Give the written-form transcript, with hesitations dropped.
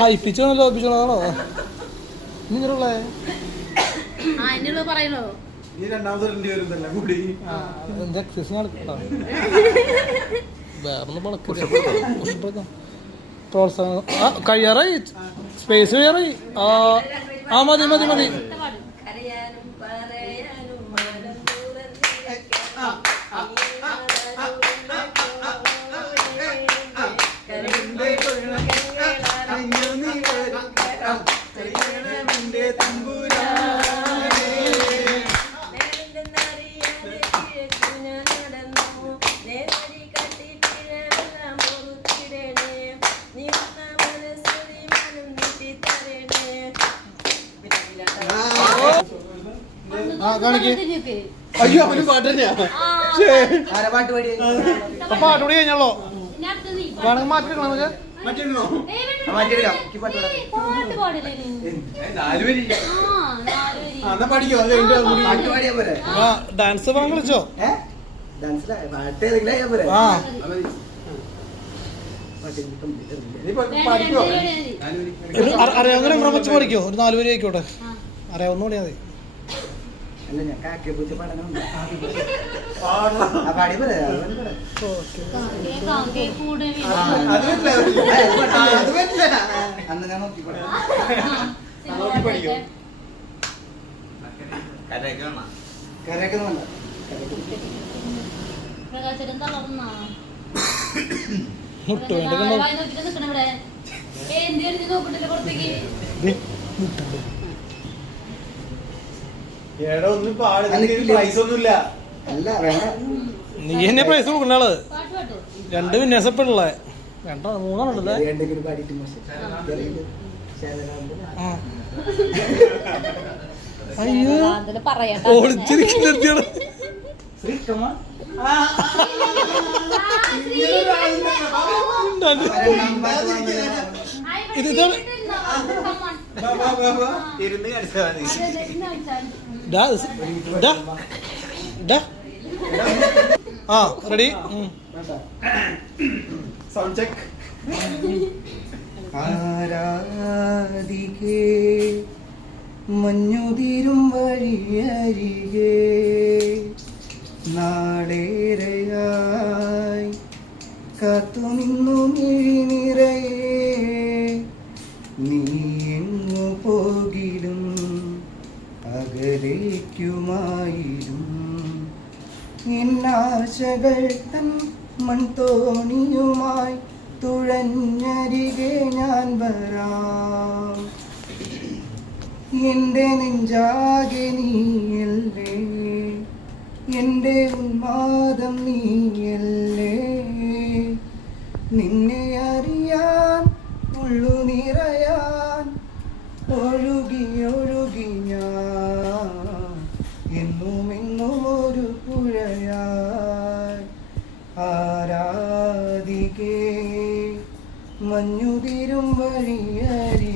ഹൈപ്പിച്ചാണല്ലോ ഹൈപ്പിച്ചാണോ നിങ്ങളുള്ള പറയണോ പ്രോത്സാഹനം കഴിയാറായി സ്പേസ് കഴിയാറായി ആ മതി മതി മതി അയ്യോ അവന് പാട്ട് തന്നെയാ പാട്ടുകൂടി കഴിഞ്ഞാലോ വേണമെങ്കിൽ മാറ്റിക്കണം നമുക്ക് ഡാൻസ് പാടാൻ കളിച്ചോ അറിയാവുന്ന രണ്ടെണ്ണം വെച്ച് പഠിക്കോ ഒരു 4 പേര് ആയിക്കോട്ടെ അറിയാവുന്ന പണിയാ മതി നീ എന്നെ പ്രൈസ് കൊടുക്കണ ആള് 2 വിന്യാസപ്പെടല്ലേ 2 3 അയ്യോ ഓടിച്ചിരിക്കുന്ന റെഡി സൗണ്ട് ചെക്ക് ആരാധികേ മഞ്ഞുതിരും വഴിയരികെ നാളേറെയായി കാത്തുനിന്നു മിഴിനിറയെ നീ എങ്ങു പോകിലും അകലേക്കുമായിരും എന്നാശകൾ തൻ മൺതോണിയുമായി തുഴഞ്ഞരികെ ഞാൻ വരാം എൻ്റെ നെഞ്ചാകെ നീയല്ലേ എൻ്റെ ഉന്മാദം നീയല്ലേ നിന്നെ അറിയാൻ ഉള്ളു നിറയാൻ ഒഴുകി ഒഴുകി ഞാൻ എന്നും എന്നും ഒരു പുഴയായി ആരാധികേ മഞ്ഞുതിരും വഴിയരി